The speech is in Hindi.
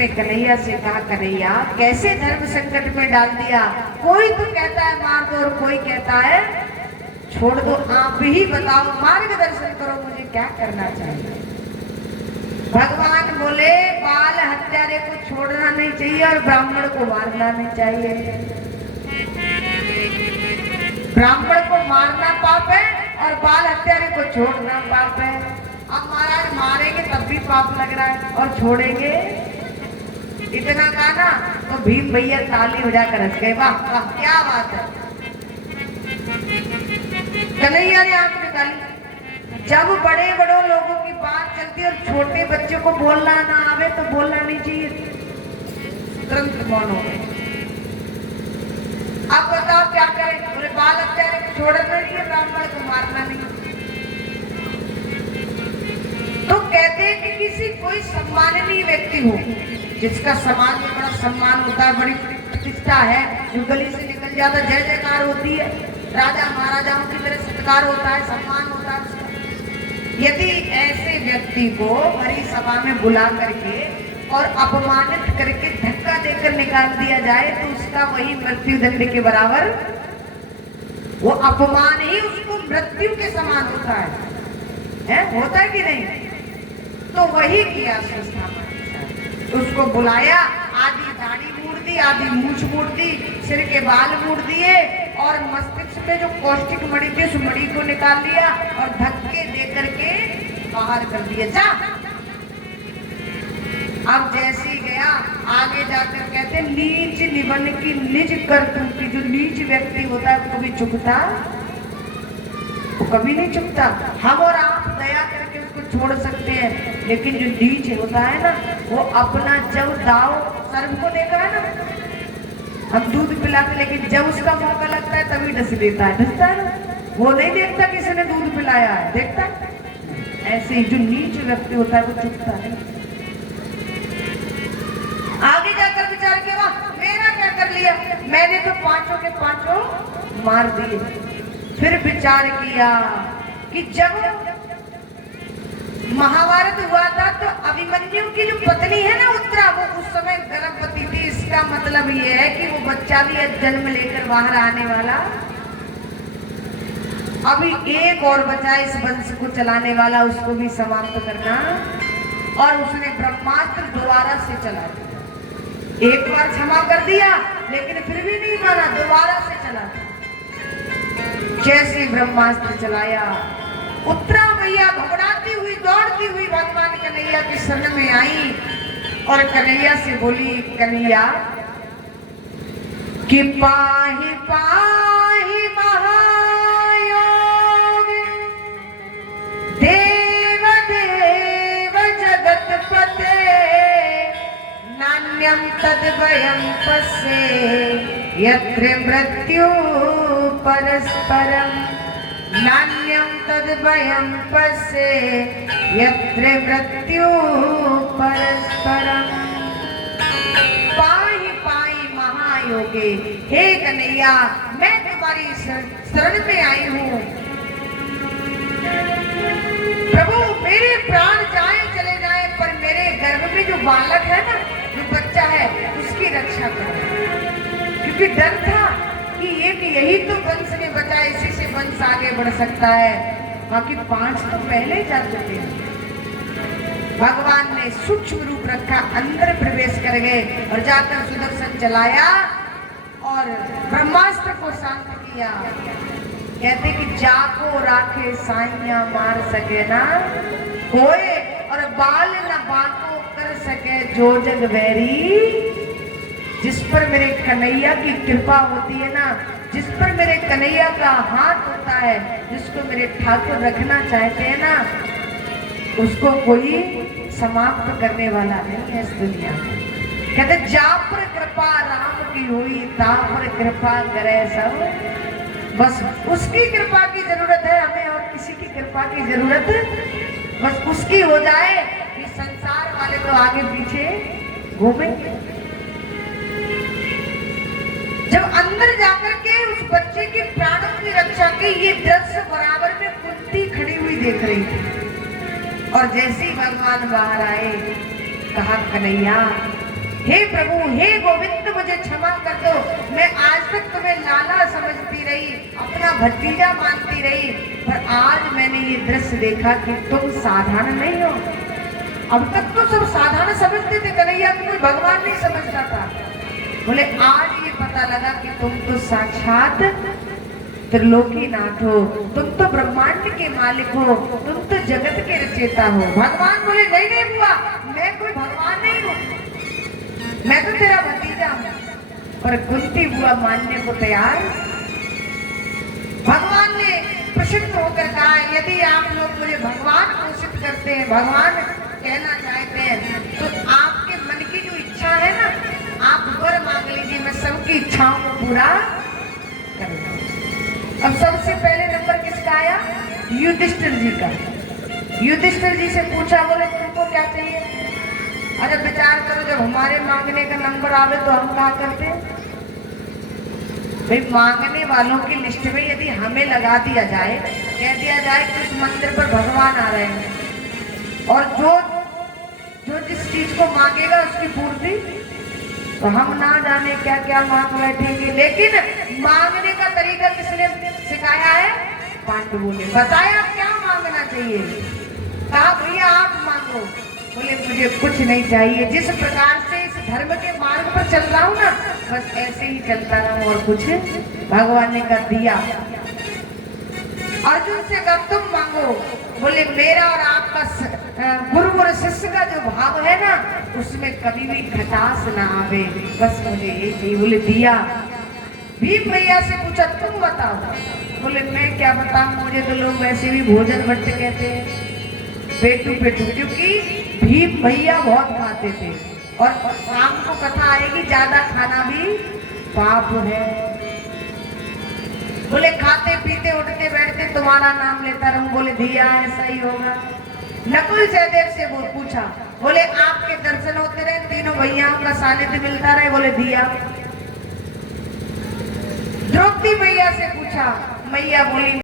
में कन्हैया से कहा, कन्हैया कैसे धर्म संकट में डाल दिया। कोई तो कहता है मार दो और कोई कहता है छोड़ दो। आप ही बताओ, मार्गदर्शन करो, मुझे क्या करना चाहिए। भगवान बोले बाल हत्यारे को छोड़ना नहीं चाहिए और ब्राह्मण को मारना नहीं चाहिए। ब्राह्मण को मारना पाप है और बाल हत्यारे को छोड़ना पाप है। अब महाराज मारेंगे तब भी पाप लग रहा है और छोड़ेंगे। इतना गाना तो भीम भैया ताली बजा कर हंस गए, वाह वाह क्या बात है। कन्हैया ने आंख निकाली। जब बड़े बड़ों लोगों की बात चलती और छोटे बच्चों को बोलना ना आवे तो बोलना नहीं चाहिए, तुरंत मौन हो गए। अब बताओ क्या करें। बोले बाल हत्यारे को छोड़ना नहीं है, ब्राह्मण को मारना नहीं। तो कहते हैं कि किसी कोई सम्माननीय व्यक्ति हो जिसका समाज में बड़ा सम्मान होता है, बड़ी प्रतिष्ठा है, जो गली से निकल जाता जय जयकार होती है, राजा महाराजाओं की तरह सत्कार होता है, सम्मान होता है उसका। यदि ऐसे व्यक्ति को भरी सभा में बुला करके और अपमानित करके धक्का देकर निकाल दिया जाए तो उसका वही मृत्यु दंड के बराबर, वो अपमान ही उसको मृत्यु के समान होता है होता है कि नहीं। तो वही किया संस्थापन, उसको बुलाया, आधी दाढ़ी मूड़ दी, आधी मूछ मूड़ दी, सिर के बाल मूड़ दिए और मस्तिष्क में जो कौष्टिक मणि थी उस मणि को निकाल लिया और धक्के दे करके बाहर कर दिया। जा। अब जैसे ही गया आगे जाकर कहते नीच निबन की निज करतूत की। जो नीच व्यक्ति होता है वो कभी चुकता, वो कभी नहीं चुकता। हम और आप दया करके उसको छोड़ सकते हैं, लेकिन जो नीच होता है ना वो अपना जब दाव सर्व को देखा है ना, हम दूध पिलाते लेकिन जब उसका मौका लगता है तभी डस देता है, डसता है ना, वो नहीं देखता किसी ने दूध पिलाया है, देखता है। ऐसे ही जो नीच व्यक्ति होता है वो चुकता है। आगे जाकर विचार किया मेरा क्या कर लिया, मैंने तो पांचों के पांचों मार दिए। फिर विचार किया कि जब महाभारत हुआ था तो अभिमन्यु की जो पत्नी है ना उत्तरा, वो उस समय गर्भवती थी। इसका मतलब ये है कि वो बच्चा भी जन्म लेकर बाहर आने वाला। अभी एक और बचा इस वंश को चलाने वाला, उसको भी समाप्त करना। और उसने ब्रह्मास्त्र दोबारा से चला दिया। एक बार क्षमा कर दिया लेकिन फिर भी नहीं माना, दोबारा से चला। जैसे ब्रह्मास्त्र चलाया, उत्तरा मैया घबराती हुई दौड़ती हुई भगवान कन्हैया की शरण में आई और कन्हैया से बोली, कन्हैया कि पाहि पाहि महायोग देव देव जगतपते नान्यं तद्भयं पश्ये यत्र मृत्यु परस्परं। नान्यं तद्भयं पश्ये यत्र मृत्यु परस्परं। पाहि पाहि महायोगे, हे कन्हैया मैं तुम्हारी शरण में आई हूँ। प्रभु मेरे प्राण जाए चले जाए पर मेरे गर्भ में जो बालक है ना, जो बच्चा है, उसकी रक्षा करो। क्योंकि डर था कि एक यही तो वंश में बचा है, इसी से वंश आगे बढ़ सकता है, बाकी 5 तो पहले जा चुके हैं। भगवान ने सूक्ष्म रूप रखा, अंदर प्रवेश कर गए और जाकर सुदर्शन चलाया और ब्रह्मास्त्र को शांत किया। कहते कि जाको राखे साइया मार सके ना कोई, और बाल न बाको कर सके जो जग वैरी। जिस पर मेरे कन्हैया की कृपा होती है ना, जिस पर मेरे कन्हैया का हाथ होता है, जिसको मेरे ठाकुर रखना चाहते हैं ना, उसको कोई समाप्त करने वाला नहीं है इस दुनिया में। कहते जा पर कृपा राम की हुई, ता पर कृपा करे सब। बस उसकी कृपा की जरूरत है हमें, और किसी की कृपा की जरूरत बस उसकी हो जाए कि संसार वाले तो आगे पीछे घूमे। जब अंदर जाकर के उस बच्चे के प्राणों की रक्षा की, ये दृश्य बराबर में कुंती खड़ी हुई देख रही थी। और जैसे ही भगवान बाहर आए, कहा कन्हैया हे प्रभु, हे गोविंद, मुझे क्षमा कर दो। मैं आज तक तुम्हें लाला समझती रही, अपना भतीजा मानती रही, पर आज मैंने ये दृश्य देखा कि तुम साधारण नहीं हो। अब तक तो सब साधारण समझते थे, कन्हैया को कोई भगवान नहीं समझता था। बोले आज ये पता लगा कि तुम तो साक्षात त्रिलोकीनाथ हो, तुम तो ब्रह्मांड के मालिक हो, तुम तो जगत के रचयिता हो। भगवान बोले नहीं नहीं बुआ, मैं कोई भगवान नहीं हूँ, मैं तो तेरा भतीजा हूँ। पर कुंती बुआ मानने को तैयार। भगवान ने प्रसन्न होकर कहा, यदि आप लोग मुझे भगवान घोषित करते हैं, भगवान कहना चाहते हैं, तो आपके मन की जो इच्छा है ना, आप वर मांग लीजिए, मैं सबकी इच्छाओं को पूरा करूंगा। अब सबसे पहले नंबर किसका आया? युधिष्ठिर जी का। युधिष्ठिर जी से पूछा, बोले तुमको क्या चाहिए? अरे विचार करो, जब हमारे मांगने का नंबर आवे तो हम क्या करते हैं? भाई मांगने वालों की लिस्ट में यदि हमें लगा दिया जाए, कह दिया जाए कि उस मंदिर पर भगवान आ रहे हैं, और जो जिस चीज को मांगेगा उसकी पूर्ति, तो हम ना जाने क्या क्या मांग बैठेंगे। लेकिन मांगने का तरीका किसने सिखाया है? पांडवों ने बताया क्या मांगना चाहिए। कहा भैया आप मांगो। बोले मुझे कुछ नहीं चाहिए, जिस प्रकार से इस धर्म के मार्ग पर चल रहा हूँ ना, बस ऐसे ही चलता रहूं और कुछ। भगवान ने कर दिया। अर्जुन से कहा तुम मांगो। बोले मेरा और आपका गुरु और शिष्य का जो भाव है ना, उसमें कभी भी खटास ना आवे, बस मुझे ये चाहिए। बोले दिया। भीम भैया से पूछा तुम बताओ। बोले मैं क्या बताऊं, मुझे तो लोग वैसे भी भोजन भट्ट कहते हैं, पेटू पेटू, क्योंकि भीम भैया बहुत खाते थे, और शाम को कथा आएगी ज्यादा खाना भी पाप है। बोले खाते पीते उठते बैठते तुम्हारा नाम लेता रहूं। बोले दिया, ऐसा ही होगा। नकुल सहदेव से वो पूछा, बोले आपके दर्शन होते रहे, तीनों भैयाओं का सानिध्य मिलता रहे। बोले दिया। द्रौपदी मैया से पूछा, मैया बोली